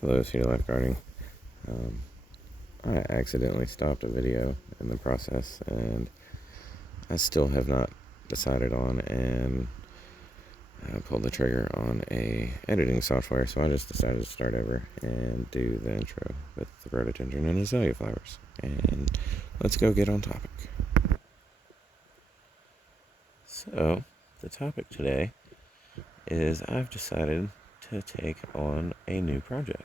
Hello, City Life Gardening. I accidentally stopped a video in the process, and I still have not decided on and pulled the trigger on a editing software, so I just decided to start over and do the intro with the rhododendron and azalea flowers. And let's go get on topic. So, the topic today is I've decided to take on a new project.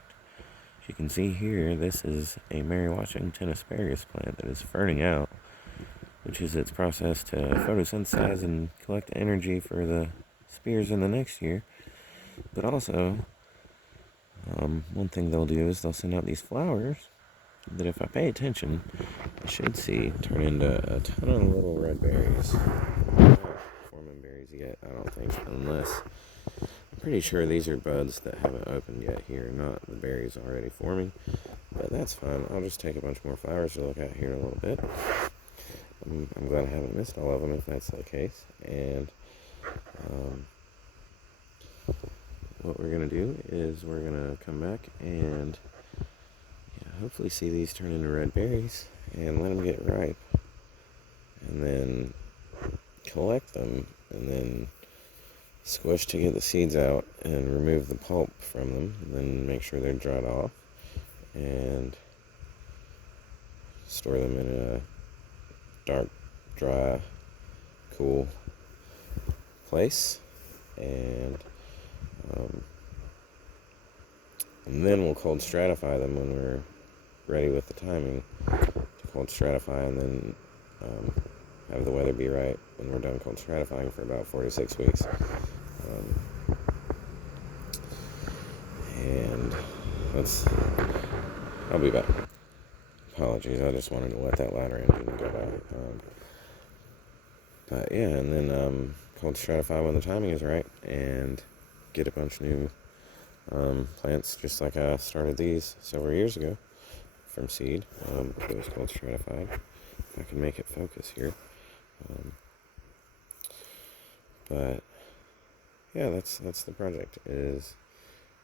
As you can see here, this is a Mary Washington Asparagus plant that is ferning out, which is its process to photosynthesize and collect energy for the spears in the next year. But also, one thing they'll do is they'll send out these flowers that, if I pay attention, I should see turn into a ton of little red berries. Not forming berries yet, I don't think, unless I'm pretty sure these are buds that haven't opened yet here, not the berries already forming. But that's fine. I'll just take a bunch more flowers to look at here in a little bit. I'm glad I haven't missed all of them if that's the case. And what we're going to do is we're going to come back and hopefully see these turn into red berries and let them get ripe. And then collect them and then squish to get the seeds out and remove the pulp from them. And then make sure they're dried off and store them in a dark, dry, cool place, and then we'll cold stratify them when we're ready with the timing to cold stratify, and then have the weather be right when we're done cold stratifying for about 4 to 6 weeks. And I'll be back. Apologies, I just wanted to let that ladder engine go by. But yeah, and then cold stratify when the timing is right and get a bunch of new plants, just like I started these several years ago from seed. It was cold stratified. If I can make it focus here. But yeah, that's the project, is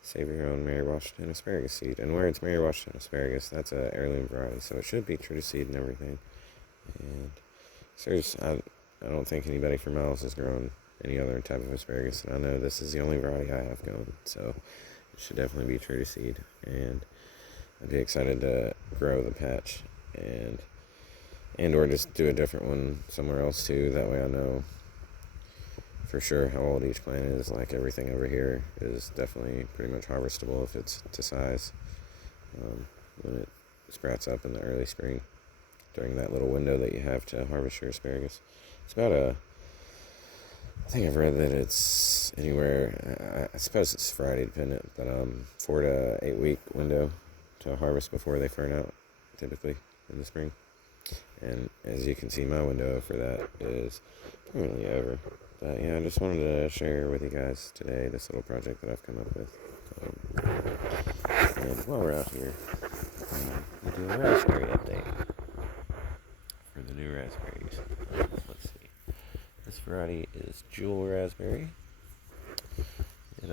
save your own Mary Washington Asparagus seed. And where it's Mary Washington Asparagus, that's a heirloom variety, so it should be true to seed and everything. And seriously, I don't think anybody for miles has grown any other type of asparagus, and I know this is the only variety I have going, so it should definitely be true to seed. And I'd be excited to grow the patch and or just do a different one somewhere else too. That way I know for sure how old each plant is. Like, everything over here is definitely pretty much harvestable if it's to size when it sprouts up in the early spring, during that little window that you have to harvest your asparagus. It's about I think I've read that it's anywhere, I suppose it's variety dependent, but 4 to 8 week window to harvest before they fern out, typically in the spring. And as you can see, my window for that is permanently over. But yeah, I just wanted to share with you guys today this little project that I've come up with. And while we're out here, we'll do a raspberry update for the new raspberries. Let's see. This variety is Jewel Raspberry. It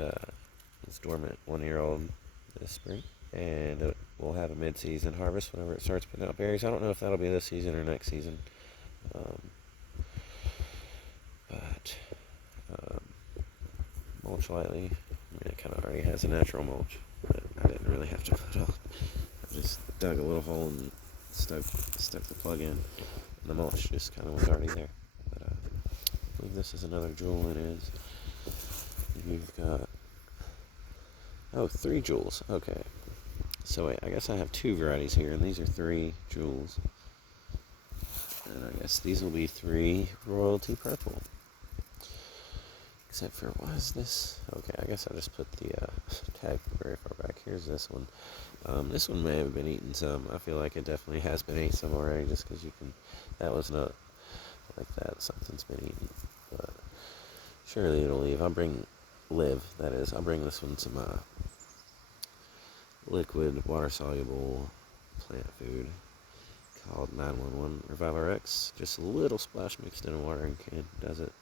is dormant 1 year old this spring, and it will have a mid-season harvest whenever it starts putting out berries. I don't know if that'll be this season or next season, but mulch lightly. I mean, it kind of already has a natural mulch, but I didn't really have to put on. I just dug a little hole and stuck the plug in, and the mulch just kind of was already there. But I believe this is another Jewel. It is. You've got 3 Jewels. Okay. So wait, I guess I have 2 varieties here, and these are 3 Jewels. And I guess these will be 3 Royalty Purple. Except for, why is this? Okay, I guess I just put the tag very far back. Here's this one. This one may have been eaten some. I feel like it definitely has been eaten some already, just because you can, that was not like that. Something's been eaten. But surely it'll leave. I'll bring this one some liquid, water-soluble plant food called 911 Revive RX. Just a little splash mixed in a watering can does it.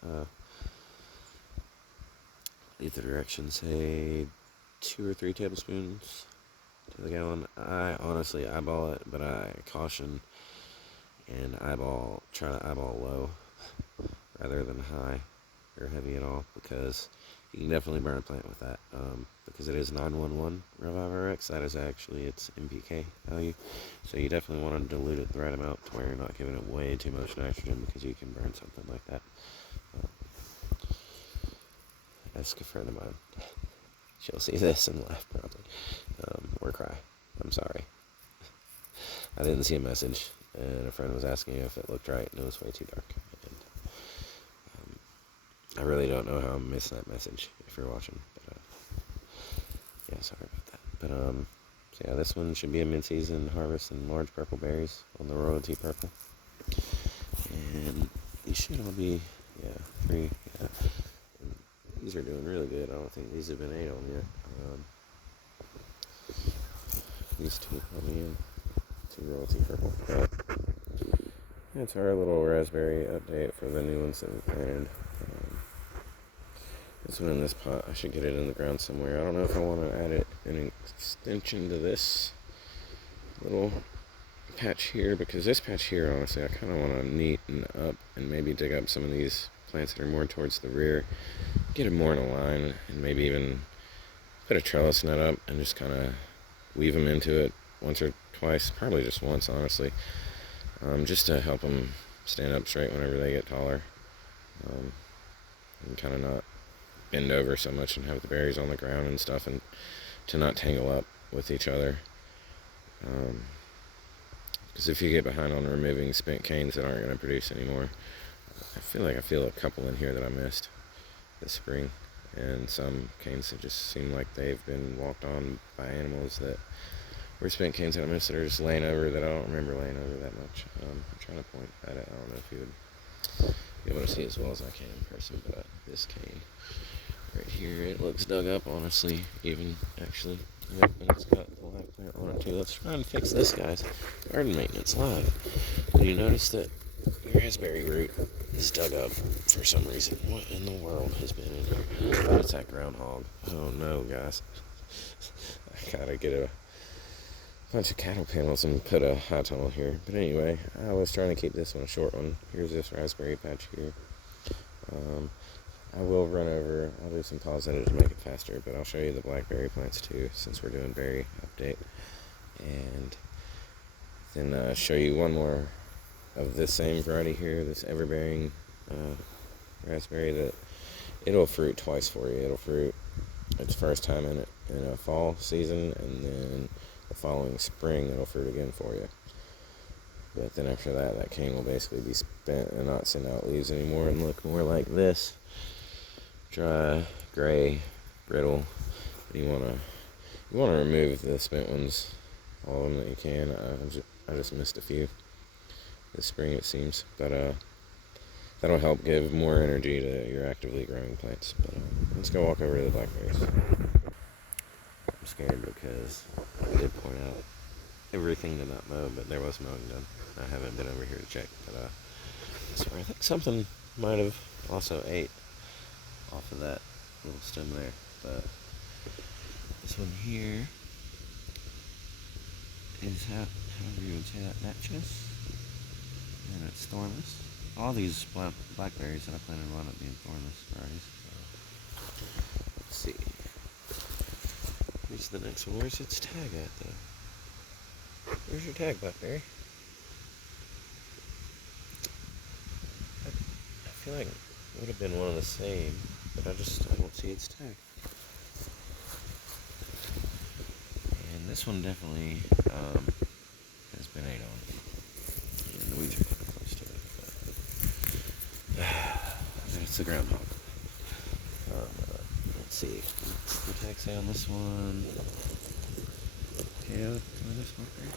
Leave the directions, say 2 or 3 tablespoons to the gallon. I honestly eyeball it, but I caution and try to eyeball low rather than high or heavy at all, because you can definitely burn a plant with that. Because it is 911 Revive RX, that is actually its NPK value. So you definitely want to dilute it the right amount to where you're not giving it way too much nitrogen, because you can burn something like that. Ask a friend of mine. She'll see this and laugh probably. Or cry. I'm sorry. I didn't see a message, and a friend was asking if it looked right, and it was way too dark. And, I really don't know how I missed that message, if you're watching. But, yeah, sorry about that. But, so yeah, this one should be a mid-season harvest in large purple berries on the royalty purple. And these should all be, yeah, 3, yeah. And these are doing really good. I don't think these have been ate on yet. These two probably in. 2 royalty purple. But that's our little raspberry update for the new ones that we planted. This one in this pot, I should get it in the ground somewhere. I don't know if I want to add it an extension to this little patch here, because this patch here, honestly, I kind of want to neaten up and maybe dig up some of these plants that are more towards the rear, get them more in a line, and maybe even put a trellis net up and just kind of weave them into it once or twice, probably just once, honestly, just to help them stand up straight whenever they get taller, and kind of not bend over so much and have the berries on the ground and stuff, and to not tangle up with each other. Because if you get behind on removing spent canes that aren't going to produce anymore, I feel a couple in here that I missed this spring, and some canes that just seem like they've been walked on by animals that were spent canes that I missed that are just laying over, that I don't remember laying over that much. I'm trying to point at it. I don't know if you would be able to see as well as I can in person, but this cane right here, it looks dug up, honestly, even, actually. Yep, and it's got the live plant on it, too. Let's try and fix this, guys. Garden maintenance live. Did you notice that your raspberry root is dug up for some reason? What in the world has been in here? Oh, it's that groundhog. Oh, no, guys. I gotta get a bunch of cattle panels and put a high tunnel here. But anyway, I was trying to keep this one a short one. Here's this raspberry patch here. I will run over, I'll do some pause edit to make it faster, but I'll show you the blackberry plants too, since we're doing berry update. And then show you one more of this same variety here, this everbearing raspberry, that it'll fruit twice for you. It'll fruit its first time in a fall season, and then the following spring it'll fruit again for you. But then after that, that cane will basically be spent and not send out leaves anymore and look more like this. Dry, gray, brittle. You want to remove the spent ones, all of them that you can. I just missed a few this spring, it seems, but that'll help give more energy to your actively growing plants. But let's go walk over to the blackberries. I'm scared because I did point out everything to not mow, but there was mowing done. I haven't been over here to check, but I swear I think something might have also ate off of that little stem there. But this one here is however you would say that, matches, and it's thornless. All these blackberries that I planted wound up being thornless varieties. Let's see. Here's the next one. Where's its tag at, though? Where's your tag, blackberry? I feel like it would have been one of the same, but I don't see its tag. And this one definitely has been ate on. And the weeds are kind of close to it, but it's the groundhog. Let's see. What's the tag say on this one? Yeah, this blackberry.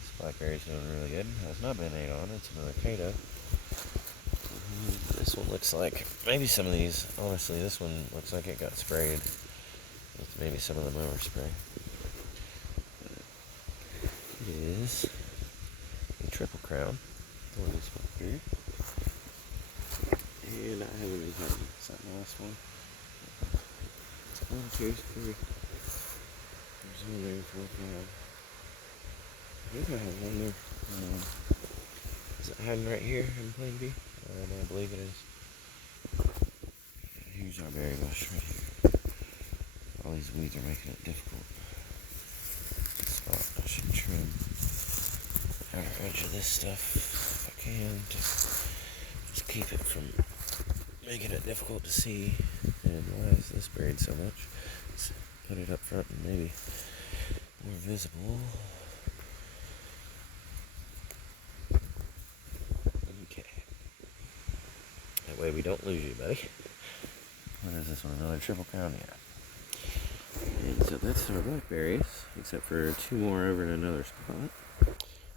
This blackberry's doing really good. Has not been ate on. It's another Cato. This one looks like maybe some of these. Honestly, this one looks like it got sprayed with maybe some of the mower spray. It is a triple crown. This one here. And I haven't been cutting. Is that the last one? 1, 2, 3. There's 1 there, 4, 5. I think I have one there. Is it hiding right here in plain view? I believe it is. Here's our berry bush right here. All these weeds are making it difficult. So I should trim every inch of this stuff if I can to just keep it from making it difficult to see. And why is this buried so much? Let's put it up front and maybe more visible. Okay. That way we don't lose you, buddy. What is this one? Another triple crown? Yeah. And so that's our blackberries, except for 2 more over in another spot.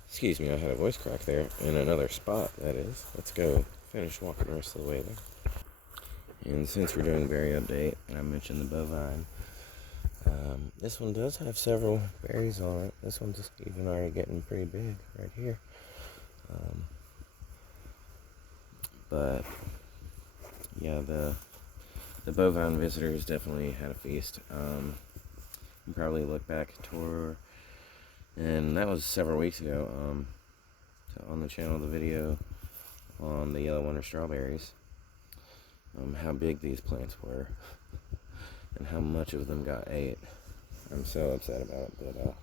Excuse me, I had a voice crack there. In another spot, that is. Let's go finish walking the rest of the way there. And since we're doing berry update, and I mentioned the bovine, this one does have several berries on it. This one's even already getting pretty big right here. But yeah, the bovine visitors definitely had a feast. You probably look back toward, and that was several weeks ago. So on the channel, the video on the yellow winter strawberries, how big these plants were, and how much of them got ate. I'm so upset about it, but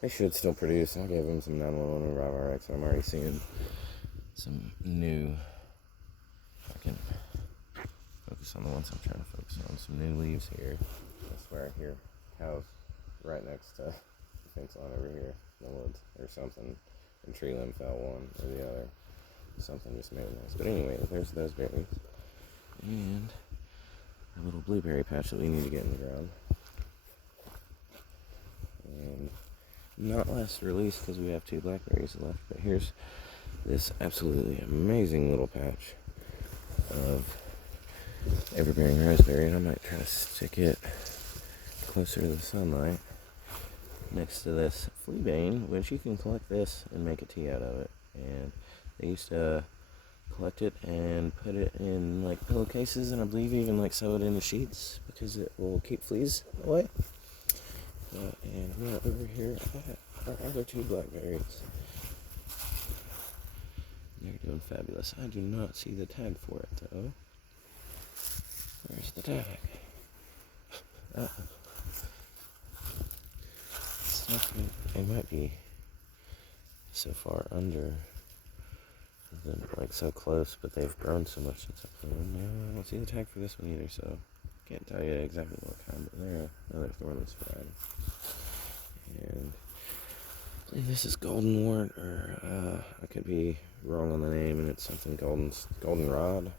they should still produce. I gave them some 911 and RX. I'm already seeing some new. If I can focus on the ones I'm trying to focus on. Some new leaves here. I swear I hear cows right next to the fence line over here in the woods or something. And tree limb fell one or the other. Something just made it nice. But anyway, there's those berries. And a little blueberry patch that we need to get in the ground. And not last release because we have 2 blackberries left. But here's this absolutely amazing little patch of everbearing raspberry, and I might try to stick it closer to the sunlight next to this fleabane, which you can collect this and make a tea out of it. And they used to collect it and put it in like pillowcases, and I believe even like sew it into sheets because it will keep fleas away. And now over here are our other 2 blackberries. They're doing fabulous. I do not see the tag for it though. Where's the tag? It might be so far under, like so close, but they've grown so much since I put them. No, I don't see the tag for this one either, so can't tell you exactly what kind, but they're another thornless variety. And I believe this is goldenwort, or I could be wrong on the name, and it's something goldenrod,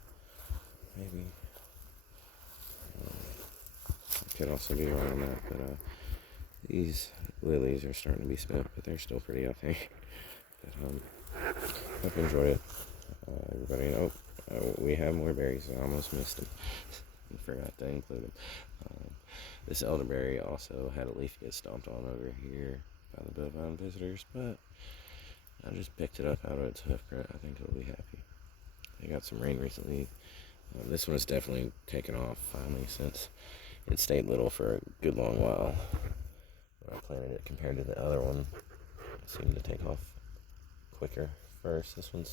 maybe. I could also be wrong on that, but these lilies are starting to be spent, but they're still pretty, I think. But hope you enjoy it, everybody. We have more berries. I almost missed them. I forgot to include them. This elderberry also had a leaf get stomped on over here by the bovine visitors, but I just picked it up out of its hoof print. I think it'll be happy. They got some rain recently. This one has definitely taken off finally, since it stayed little for a good long while when I planted it compared to the other one. It seemed to take off quicker first. This one's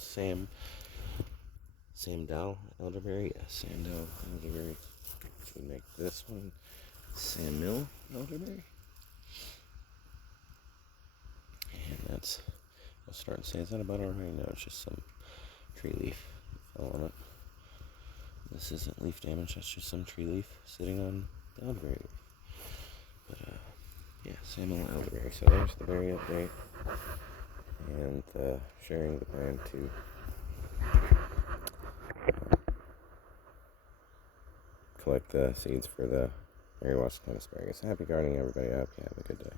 Samdal elderberry. Yeah, Samdal elderberry. Which would make this one Samuel elderberry. And that's, I'll start to say, is that about alright? No, it's just some tree leaf fell on it. This isn't leaf damage, that's just some tree leaf sitting on the elderberry leaf. But yeah, Samuel elderberry. So there's the berry update, and sharing the plan to collect the seeds for the Mary Washington Asparagus. Happy gardening, everybody. I hope you have a good day.